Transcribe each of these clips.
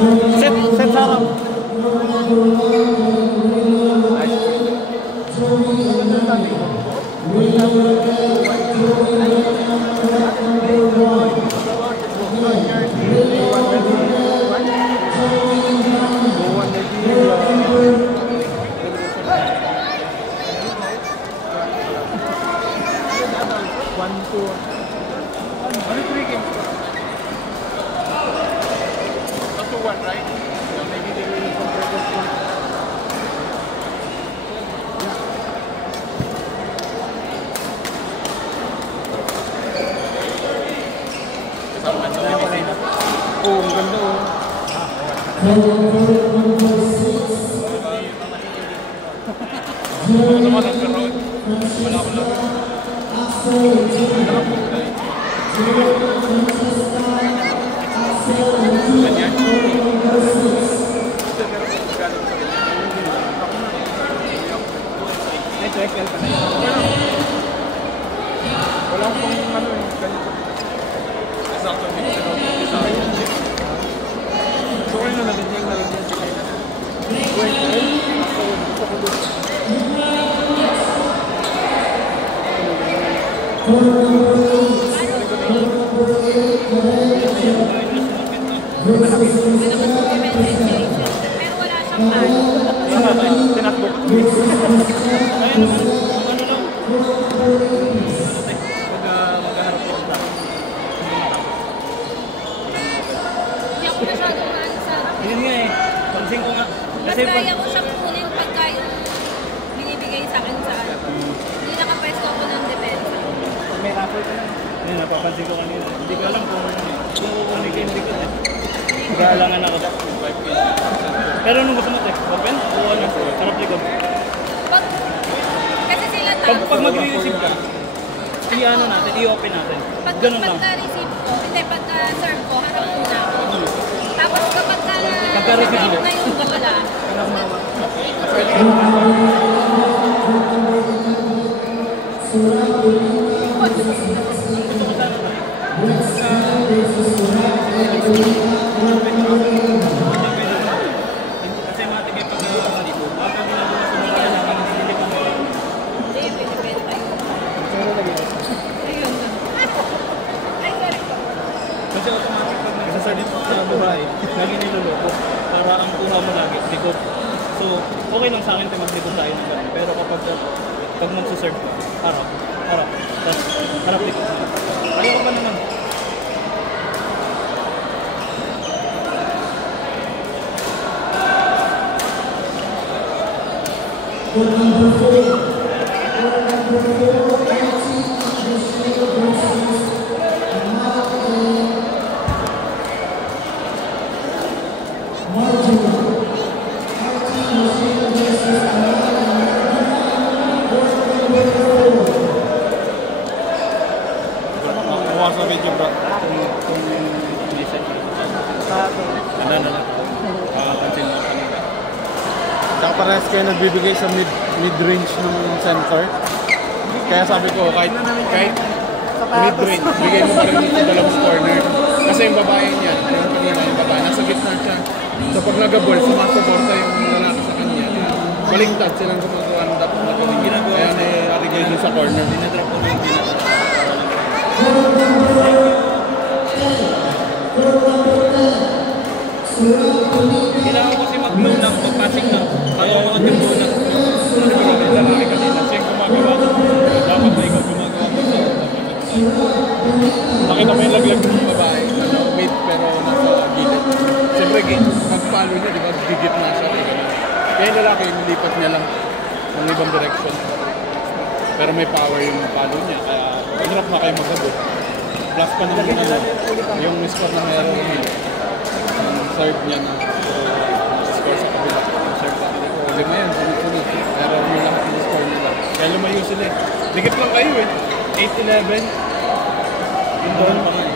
Set sarap. Oh, ang ganda oh. Walang pang ano eh, ganito. Exacto, so kayo na natin yung nalagyan sila na. Pero wala siyang ano. Tinakbok. Ayun naman. Ano lang. Maghaharap ko sa akin. Hindi ako masyadong ano sa akin. Yun nga eh. Pansin ko nga. Mas kaya ko siyang kunin pagka yung binibigay sa akin sa ano. Hindi nakapwesto ako ng depensa. May raffle ka lang. Yun, napapansin ko kanina. Hindi ko alam kung ano kayo yung likod eh. Nag-aalangan ako. Pero nung gusto mo tek, open? O ano? Harap likod. Kasi sila tapos. Pag mag-re-receive ka, i-ano natin, i-open natin. Ganun lang. Pagka-receive ko, hindi, pagka-serve ko, harap muna ako. Tapos kapag Pagka-receive mo na yung bola, kasi matigay pag dito. Baka ginagawa sa mga kailangan hindi ka mo. hindi, pinibenta yun. Ayun lang. Ay, sorry po. Kasi automatic pag nagsasalit sa buhay, lagi niloloko. Para ang kuha mo lagi, likod. So, okay lang sa akin tayo maglikod tayo ng ganun. Pero pag magsuserve ka, harap. Tapos, harap likod. Ayaw ka pa naman. Nakuha sa video bro. Ano. Pansin mo kanina. Tsaka parehas kayo nagbibigay sa mid-range ng sensor. Kaya sabi ko, kahit mid-range, bigay mo pa rin sa dalawang corner. Kasi yung babae niya, yung kanina yung babae, nasa gitna siya. So pag nag-ball, sumasaporta yung lalaki sa kanya. Balingtad silang gumagawa ng dapat na kung ginagawa. Kaya na-arigay dun sa corner. Dinadrop ko yung dinadrop. Kailangan kasi mag-blow lang, mag-passing lang. Kaya mga mag-blow lang. Yung lalaki kanina, siya yung gumagawa. Dapat na ikaw gumagawa mo sa nakita mo yung laglag ng babae, mid pero nasa gilid. Siyempre, pag-follow niya, di ba, gigit na siya. Kaya yung lalaki, yung lipat niya lang ng ibang direction. Pero may power yung follow niya, kaya hirap na kayo mag-abot. Plus pa naman yung score na meron niya. Yung serve niya na score sa kabila. Serve sa kabila. Lima yan, sunod-sunod. Pero yung lahat yung score nila. Kaya lumayo sila eh. Dikit lang kayo eh. 8-11. Indoor pa nga eh.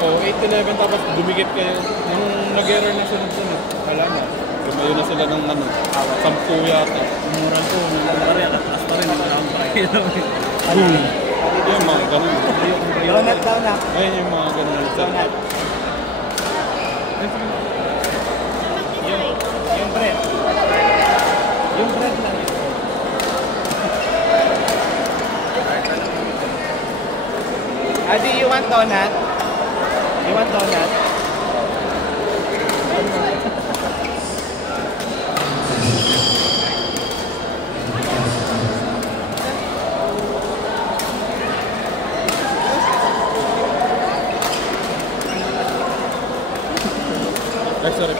Oo, 8-11 tapos dumikit kayo. Yung nag-error na sunod-sunod. Wala na. Lumayo na sila ng ano, 10 yata. Umuran ko, umuran pa rin, atas pa rin, umuran pa rin. Yung mga ganun. Donut daw na. Ayun yung mga ganun. bread. Yung bread lang yun. Adi, you want donut? You want donut? Ay, sorry.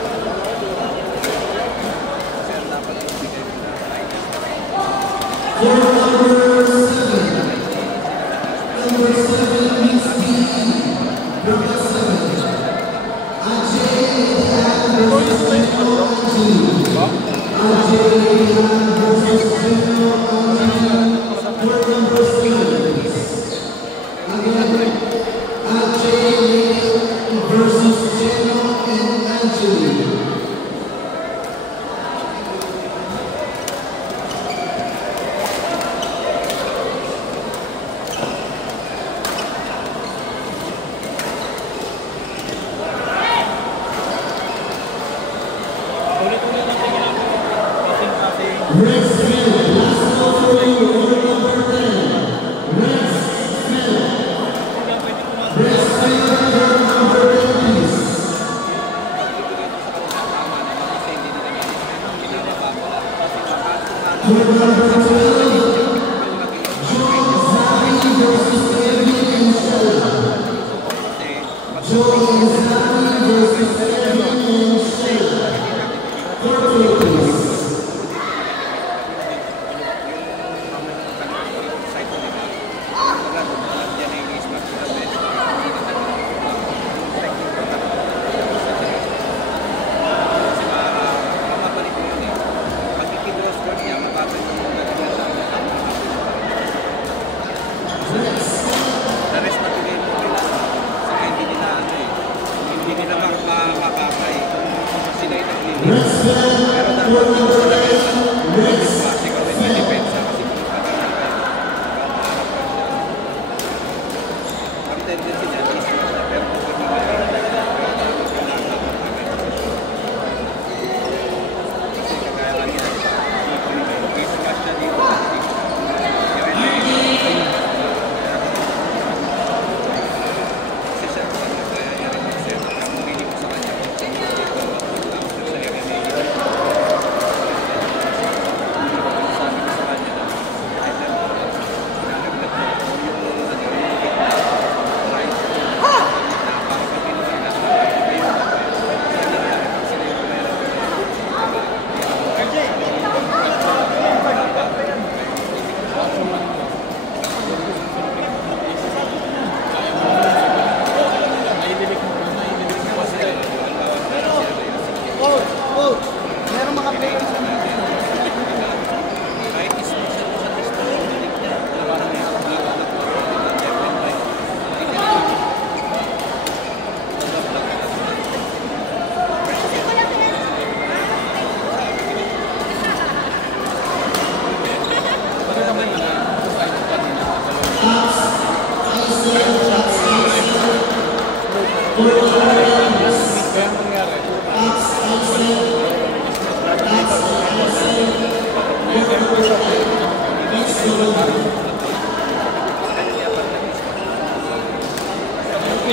Ulit-ulit lang tingin lang. Passing.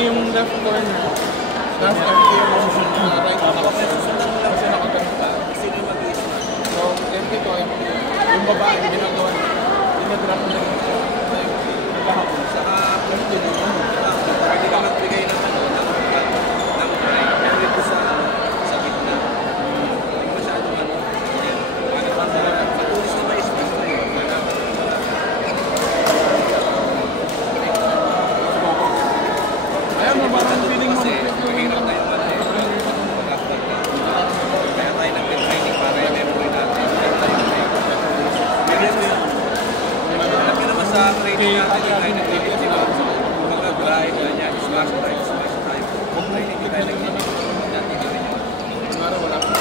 Yung left corner, last time ko yung right kasi nakaganto. So, empty ko, yung babae, ginagawa niya, dinadrop na rin siya. Nagkakapon. Saka, empty din yun. Pwede ka magbigay ng drive, pero dito sa gitna. Hindi masyadong patulis na mais pa sa iyo. Ayaw mo, parang feeling mo. Mahirap na yung kaya tayo nag-training para yung memory natin. Alam mo naman sa training natin, yung tayo nag-training, di ba? Mag-drive, ganyan, smash drive. Training, di tayo nag-training. Dati di rin yun. Mara, wala pa.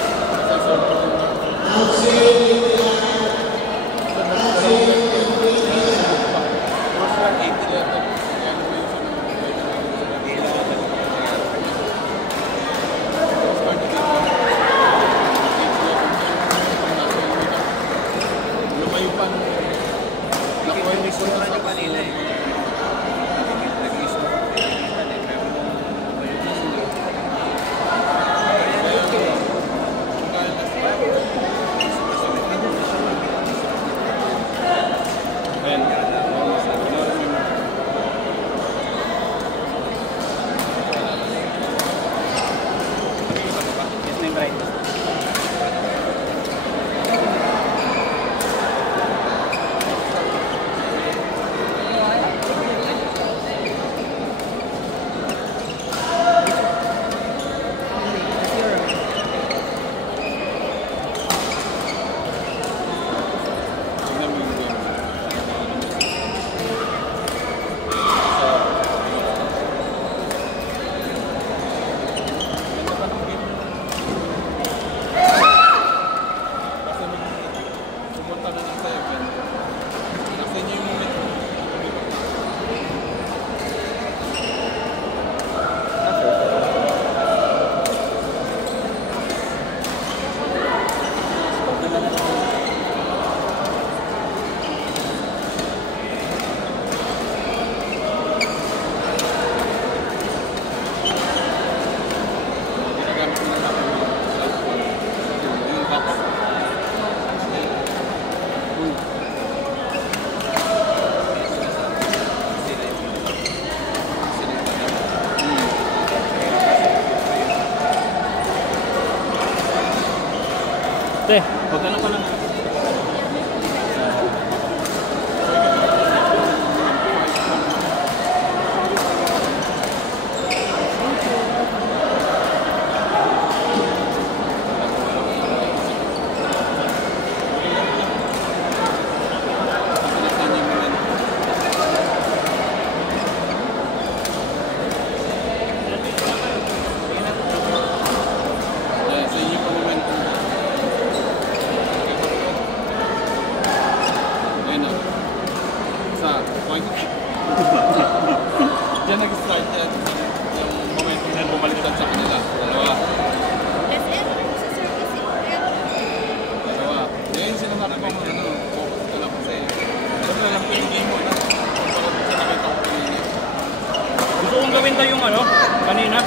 Te, huwag ka na pala. Sa inyo po momentum. Ayun na. Sa point. Diyan nag-start yung momentum na bumaliktad sa kanila. Dalawa. SM, sa service, Dalawa. Ngayon sinunod ko mo ano, focus ka lang kasi. Kasi lang po yung game mo na. Para sa nakita ko kanina. Gusto kong gawin tayo yung ano, kanina.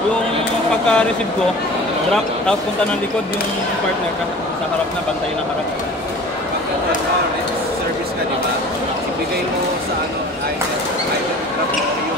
Yung pagka-receive ko, drop, tapos punta ng likod yung partner ka. Sa harap na, bantay na harap. Pagka service ka, di ba? Ibigay mo sa ano, island drop mo